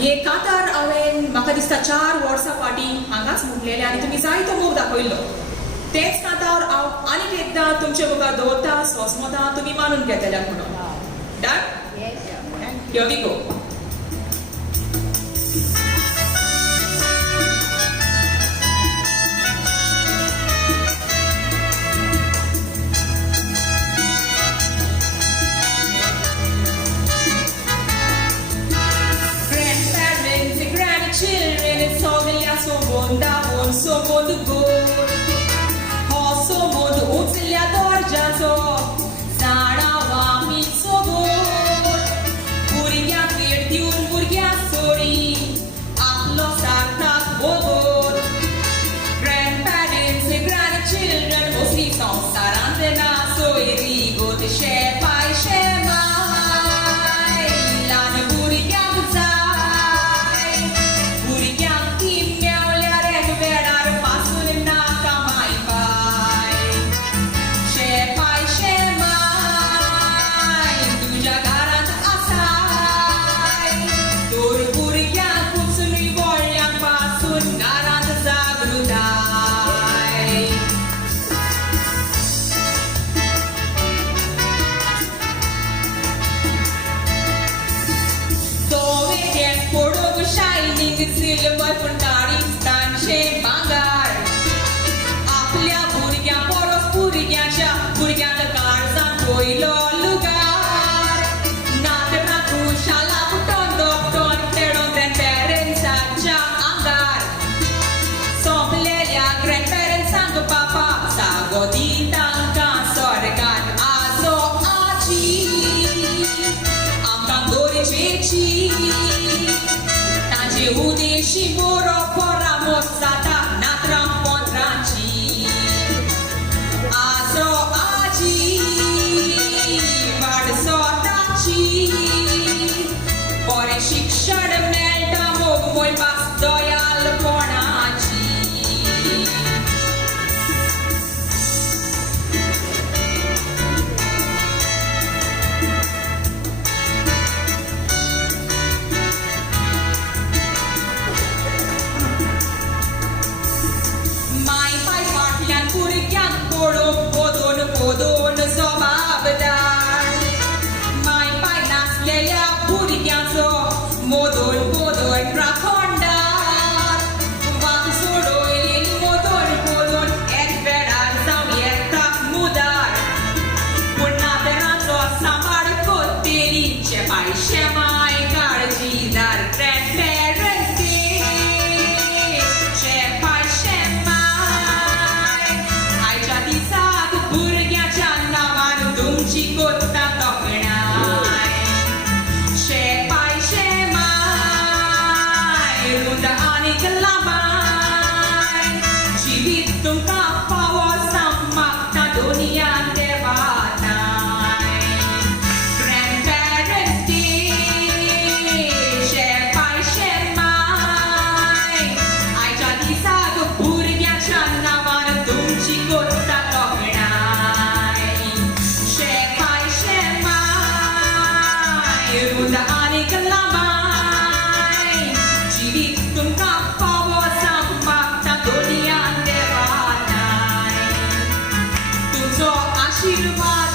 हे कातार हांवें म्हाका दिसता 4 वर्सां फाटीं हांगाच म्हटलेलें आनी तुमी जायतो मोग दाखयल्लो. तेच कातार हांव आनीक एकदां तुमचे मुखार दवरता, सोसमतां तुमी मानून घेतल्यात म्हणून. Done? Here we go. Grandparents and grandchildren, it's all the years so bon da bon so bon to go. Ha so bon to utsilia dorja so, zara wa mi so bon. Burgia virtiun burgia sori, aplo sartak bobot. Grandparents and grandchildren, osli son sarantena so irigo te shepai shemai. Lana burgia zai, burgia timmiau le areg vedar pasul na kamai bai. Shepai shemai, tuja garant asai. Dur burgia kutsuni vogliam pasul garant zagrutai. Dove tes porog shining silver puntari stanche bangar. आपल्या भुरग्या porous भुरग्याच्या भुरग्याक काळजान पयलो लुगार. नातना खुशाला उठोन दोगटोन खेळोन ग्रॅण्डपॅरंट्साच्या आंगार. सोंपलेल्या ग्रॅण्डपॅरंट्सांक बापा sago दी तांकां स्वर्गान आजो आजी. आमकां गरजेची तांची उदेशी मोरो पोरामोस जाता नात्रां पोंत्रांची. आजो आजी वाड स्वताची. बरें शिक्षण मेळटा मोग मोयपाक दयालपणाची. माय पाय फाटल्यान भुरग्यांक पळोवप पोदोन पोदोन जबाबदार. माय पाय नासलेल्या भुरग्याचो मोदोन पोदोन राखणदार. वाट सोडयलेली मोदोन पोदोन एक वेळार जावं येता मुदार. पूण नातरांचो सांबाळ कोत्तेली शेपाय शेमाय काळजीदार. ग्रॅण्डपॅरंट्स डे शेपाय शेमाय. आयच्या दिसाक भुरग्याच्या नांवान तुमची कोत्ता तोखणाय. शेपाय शेमाय रुंद आनीक लांबाय. जिवीत तुमकां फावो साम मागता दुनियान देवाताय. Grandparents Day शेपाय शेमाय. आयच्या दिसाक भुरग्याच्या नांवान तुमची कोत्ता तोखणाय. शेपाय शेमाय रुंद आनीक लांबाय. जिवीत तुमकां फावो साम मागता दुनियान देवाताय. तुमचो आशिर्वाद